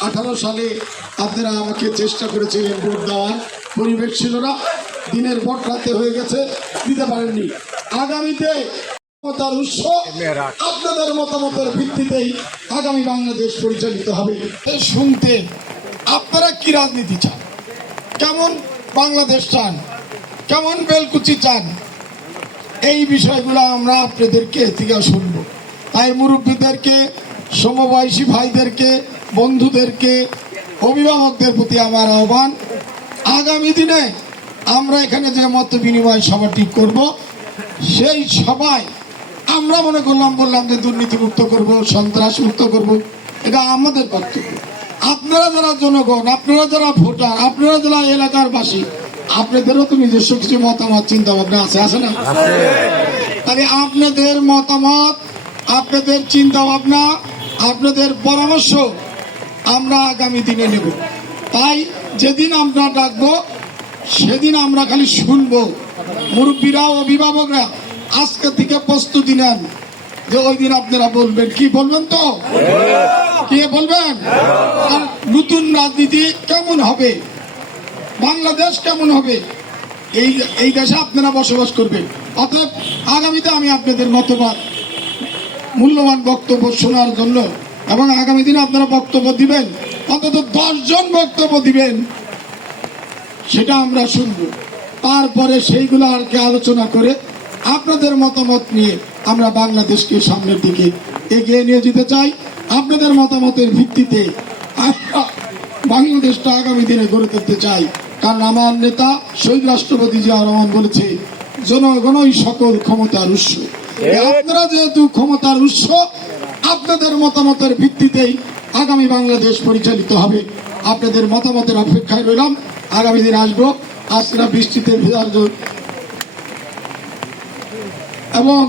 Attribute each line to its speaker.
Speaker 1: আঠারো সালে আপনারা আমাকে চেষ্টা করেছিলেন ভোট দেওয়ার। পরিবেশ ছিল না। দিনের ভোট রাতে হয়ে গেছে, দিতে পারেননি। আগামীতে আপনাদের মতামতের ভিত্তিতেই আগামী বাংলাদেশ পরিচালিত হবে। শুনতে আপনারা কি রাজনীতি চান? কেমন বাংলাদেশ চান? কেমন বেলকুচি চান? এই বিষয়গুলো আমরা আপনাদেরকে থেকে শুনব। তাই মুরব্বীদেরকে, সমবয়সী ভাইদেরকে বন্ধুদেরকে অভিভাবকদের প্রতি আমার আহ্বান আগামী দিনে আমরা এখানে যে মত বিনিময় সভাটি করব সেই সভায় আমরা মনে করলাম বললাম যে দুর্নীতি মুক্ত করব সন্ত্রাস মুক্ত করব এটা আমাদের কর্তব্য। আপনারা যারা জনগণ আপনারা যারা ভোটার আপনারা যারা এলাকার বাসী আপনাদেরও তো নিজস্ব কিছু মতামত চিন্তা ভাবনা আছে আছে না? তাহলে আপনাদের মতামত আপনাদের চিন্তা ভাবনা আপনাদের পরামর্শ আমরা আগামী দিনে নেব। তাই যেদিন আমরা ডাকবো, সেদিন আমরা খালি শুনব। মুরব্বীরা অভিভাবকরা আজকে থেকে প্রস্তুতি নেন। যে ওই দিন আপনারা বলবেন। কি বলবেন তো? কি বলবেন? আর নতুন রাজনীতি কেমন হবে? বাংলাদেশ কেমন হবে? এই এই দেশে আপনারা বসবাস করবেন। অতএব আগামীতে আমি আপনাদের মতবাদ, মূল্যবান বক্তব্য শোনার জন্য এবং আগামী দিনে আপনারা বক্তব্য দিবেন অন্তত দশজন বক্তব্য দিবেন সেটা আমরা শুনব। তারপরে সেইগুলো আর কি আলোচনা করে আপনাদের মতামত নিয়ে আমরা বাংলাদেশকে সামনের দিকে এগিয়ে নিয়ে যেতে চাই। আপনাদের মতামতের ভিত্তিতে আমরা বাংলাদেশটা আগামী দিনে গড়ে তুলতে চাই। কারণ আমার নেতা শহীদ রাষ্ট্রপতি জিয়া রহমান বলেছে জনগণই সকল ক্ষমতার উৎস। আপনারা যেহেতু ক্ষমতার উৎস আপনাদের মতামতের ভিত্তিতেই আগামী বাংলাদেশ পরিচালিত হবে। আপনাদের মতামতের অপেক্ষায় রইলাম। আগামী দিন আসব আজরা বৃষ্টিতে ভেজার এবং